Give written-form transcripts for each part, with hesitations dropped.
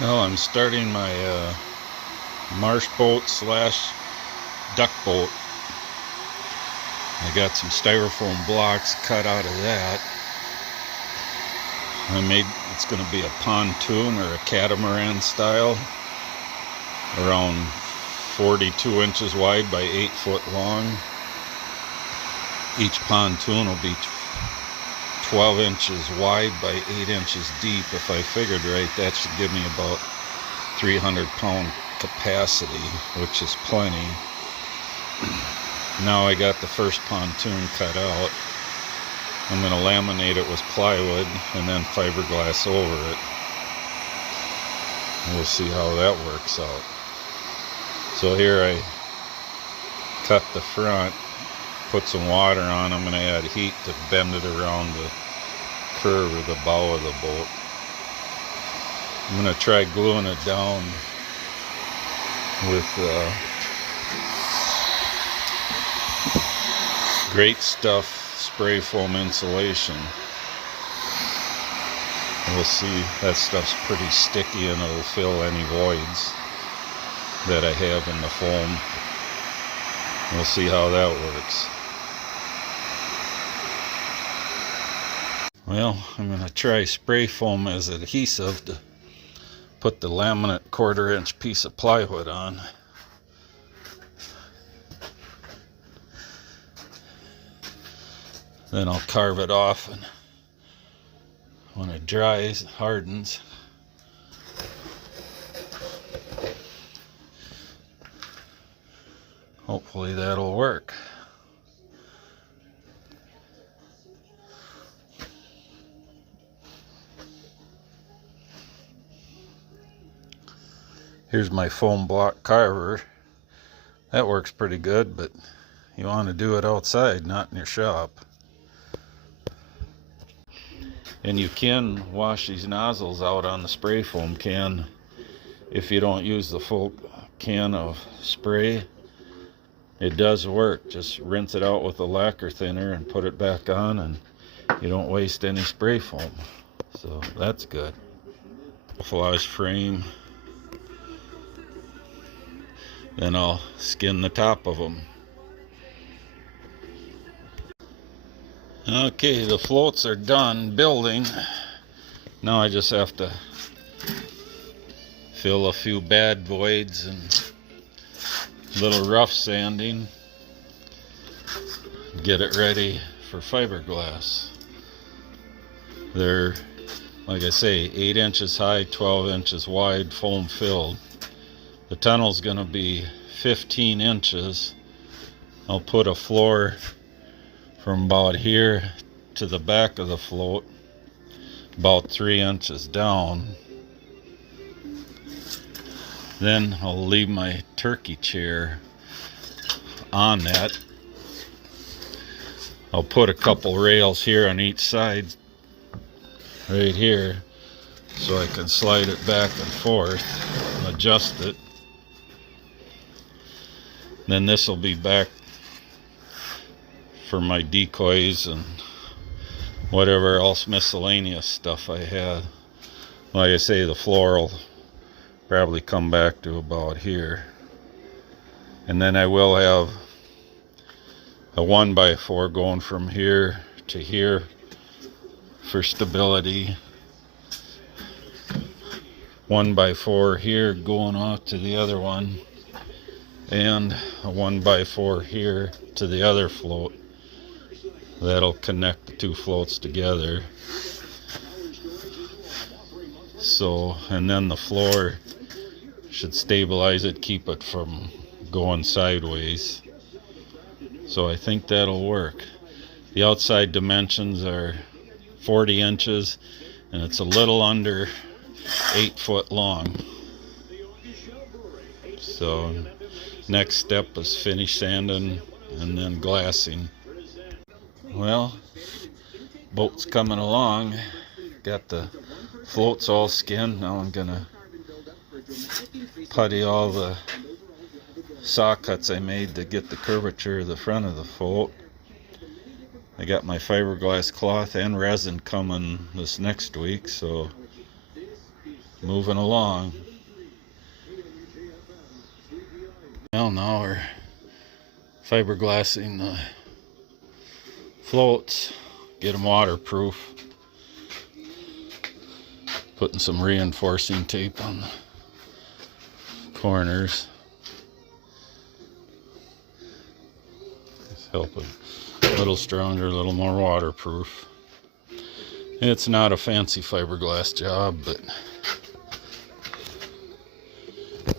Well, I'm starting my marsh boat slash duck boat. I got some styrofoam blocks cut out of that. It's going to be a pontoon or a catamaran style, around 42 inches wide by 8 foot long. Each pontoon will be 12 inches wide by 8 inches deep. If I figured right, that should give me about 300-pound capacity, which is plenty. Now I got the first pontoon cut out. I'm going to laminate it with plywood and then fiberglass over it. We'll see how that works out. So here I cut the front, put some water on. I'm going to add heat to bend it around the curve of the bow of the boat. I'm going to try gluing it down with Great Stuff spray foam insulation. We'll see. That stuff's pretty sticky and it'll fill any voids that I have in the foam. We'll see how that works. Well, I'm going to try spray foam as adhesive to put the laminate 1/4 inch piece of plywood on. Then I'll carve it off, and when it dries, it hardens. Hopefully that'll work. Here's my foam block carver. That works pretty good, but you want to do it outside, not in your shop. And you can wash these nozzles out on the spray foam can if you don't use the full can of spray. It does work. Just rinse it out with a lacquer thinner and put it back on, and you don't waste any spray foam. So that's good. Camouflage frame. Then I'll skin the top of them. Okay, the floats are done building. Now I just have to fill a few bad voids and little rough sanding. Get it ready for fiberglass. They're, like I say, 8 inches high, 12 inches wide, foam filled. The tunnel's going to be 15 inches. I'll put a floor from about here to the back of the float, about 3 inches down. Then I'll leave my turkey chair on that. I'll put a couple rails here on each side, right here, so I can slide it back and forth and adjust it. Then this will be back for my decoys and whatever else miscellaneous stuff I had. Like I say, the floor will probably come back to about here. And then I will have a 1x4 going from here to here for stability. 1x4 here going off to the other one, and a 1x4 here to the other float. That'll connect the two floats together. So, and then the floor should stabilize it, keep it from going sideways. So I think that'll work. The outside dimensions are 40 inches, and it's a little under 8 foot long. So next step is finish sanding and then glassing. Well, boat's coming along. Got the floats all skinned. Now I'm gonna putty all the saw cuts I made to get the curvature of the front of the float. I got my fiberglass cloth and resin coming this next week, so moving along. Well, now we're fiberglassing the floats, get them waterproof. Putting some reinforcing tape on the corners. Just help it a little stronger, a little more waterproof. It's not a fancy fiberglass job, but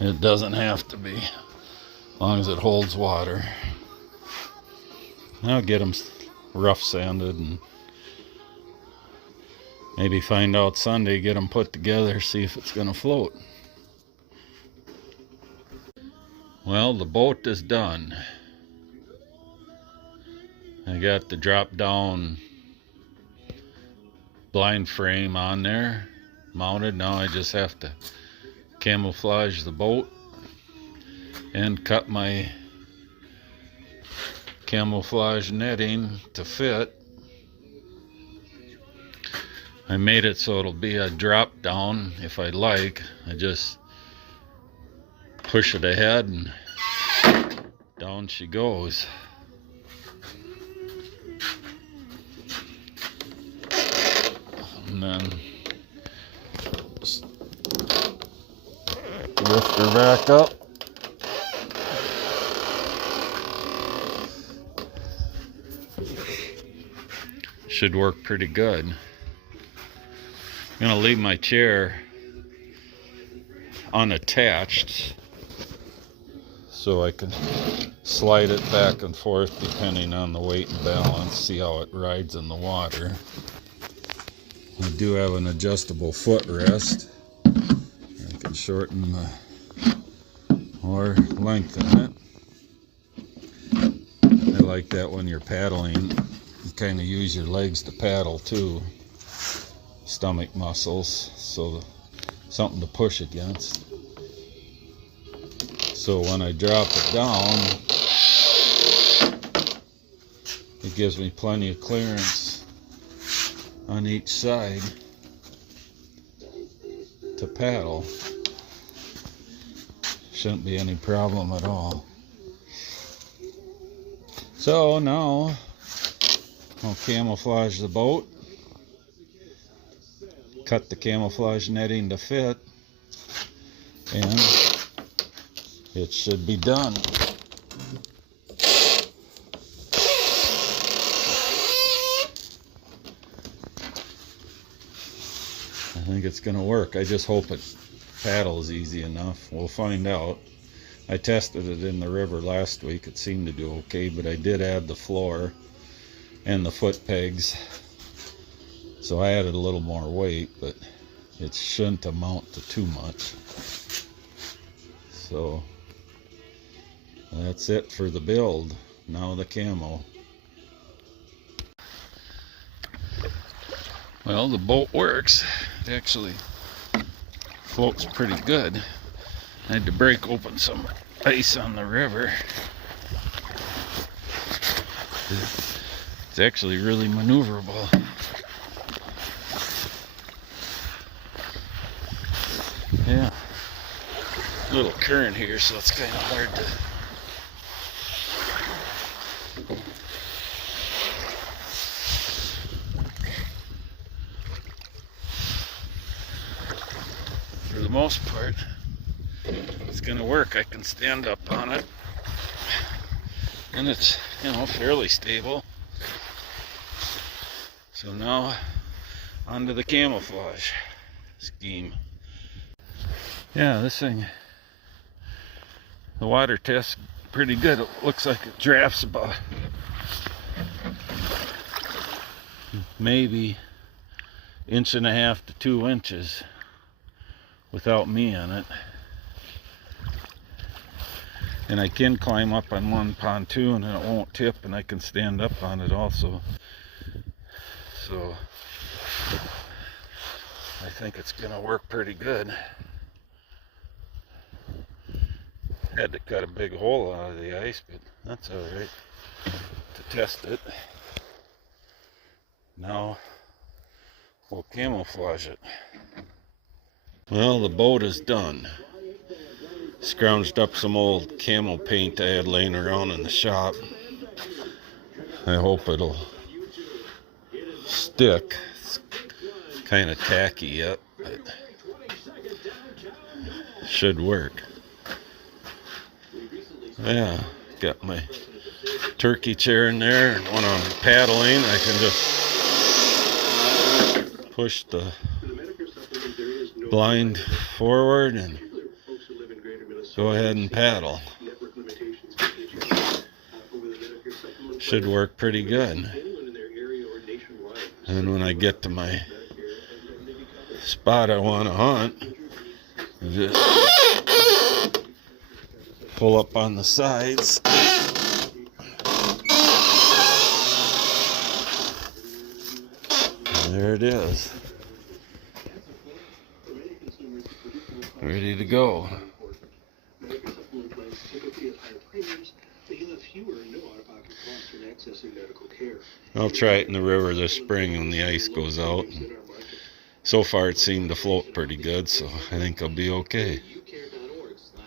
it doesn't have to be, as long as it holds water. I'll get them rough sanded and maybe find out Sunday, get them put together, see if it's going to float. Well, the boat is done. I got the drop down blind frame on there mounted. Now I just have to camouflage the boat and cut my camouflage netting to fit. I made it so it'll be a drop down if I like. I just push it ahead and down she goes. And then just lift her back up. Should work pretty good. I'm gonna leave my chair unattached so I can slide it back and forth depending on the weight and balance, see how it rides in the water. I do have an adjustable footrest. I can shorten the, or lengthen it. I like that when you're paddling, you kind of use your legs to paddle too. Stomach muscles, so something to push against. So when I drop it down, it gives me plenty of clearance on each side to paddle. Shouldn't be any problem at all. So now I'll camouflage the boat, cut the camouflage netting to fit, and it should be done. I think it's gonna work. I just hope it paddles easy enough. We'll find out. I tested it in the river last week. It seemed to do okay, but I did add the floor and the foot pegs. So I added a little more weight, but it shouldn't amount to too much. So that's it for the build. Now the camo. Well, the boat works. It actually floats pretty good. I had to break open some ice on the river. It's actually really maneuverable. Yeah, a little current here, so it's kind of hard to. For the most part, it's gonna work. I can stand up on it, and it's, you know, fairly stable. So now onto the camouflage scheme. Yeah, this thing, the water tests pretty good. It looks like it drafts about maybe 1.5 to 2 inches without me in it. And I can climb up on one pontoon and it won't tip, and I can stand up on it also. So I think it's gonna work pretty good. Had to cut a big hole out of the ice, but that's all right to test it. Now we'll camouflage it. Well, the boat is done. Scrounged up some old camel paint I had laying around in the shop. I hope it'll stick. It's kind of tacky yet, but should work. Yeah, got my turkey chair in there, and when I'm paddling I can just push the blind forward and go ahead and paddle. Should work pretty good. And when I get to my spot I want to hunt, just pull up on the sides. And there it is. Ready to go. I'll try it in the river this spring when the ice goes out. So far it seemed to float pretty good, so I think I'll be okay.